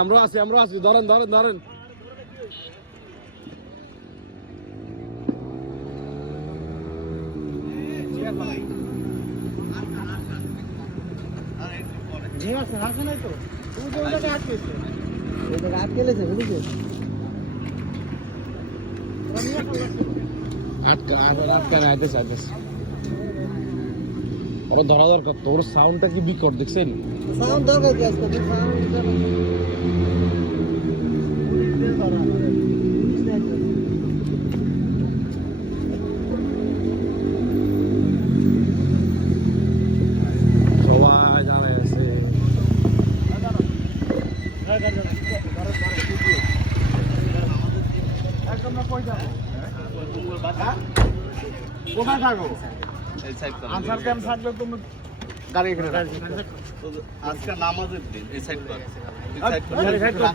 আমরা আছি আমরা আছি ধরেন ধরেন ধরেন আটকা আটকা আইতেছে আইতেছে ওরা ধরা দরকার তোর সাউন্ডটা কি বিকট দেখছেন? সাউন্ড দরকার কি আজকে? সবাই জানে আছে কোথায় থাকো? আনসার ক্যাম্প থাকলে তুমি গাড়ি এখানে আজকে নামাজের দিন এই সাইড কর। তুই সাইড কর।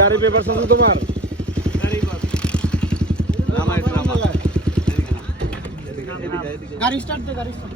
গাড়ি পেপার তোমার। গাড়ি স্টার্ট দে গাড়ি স্টার্ট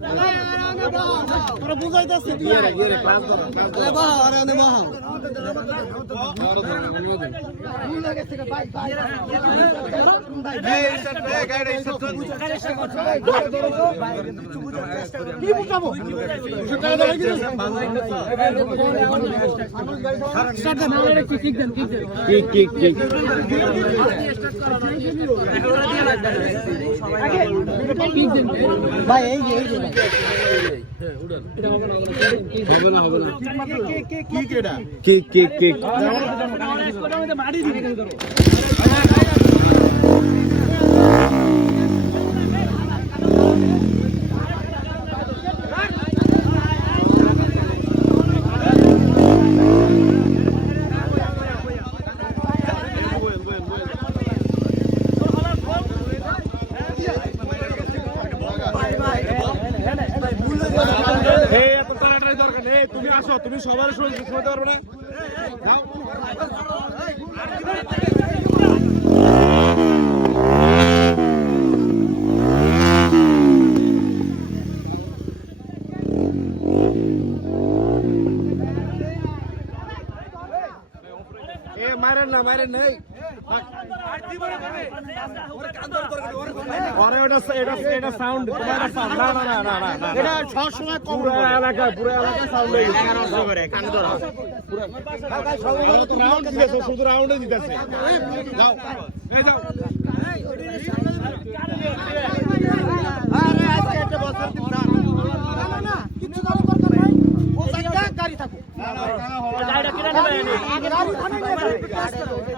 দাঁড়ান তোরা কর কি? বুঝাবো কিক কিক কিক ভাই এই যে এই যে। কিক কিক কিক এই এত তাড়াতাড়ি দরকার নেই তুমি আসো তুমি সবার শুনতে পারবে না। মারেন না মারেন না শুধু রাউন্ডে দিতেছে। যাও। যাও। আরে আজকে একটা বছর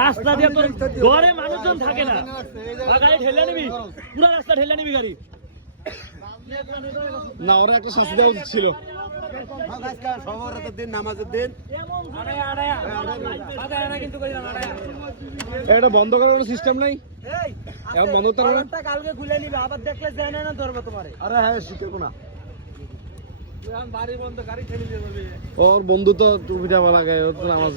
রাস্তা দিয়ে তোর ঘরে মানুষজন থাকে না। গাড়ি ঠেলে নিবি? পুরো রাস্তা ঠেলে নিবি গাড়ি। না, ওরা একটা শাস্তি দেওয়া উচিত ছিল। এটা বন্ধ করার সিস্টেম নাই? কালকে খুলে আবার দেখলে না? ধরবে হ্যাঁ ওর বন্ধু তো টুপিটা নামাজ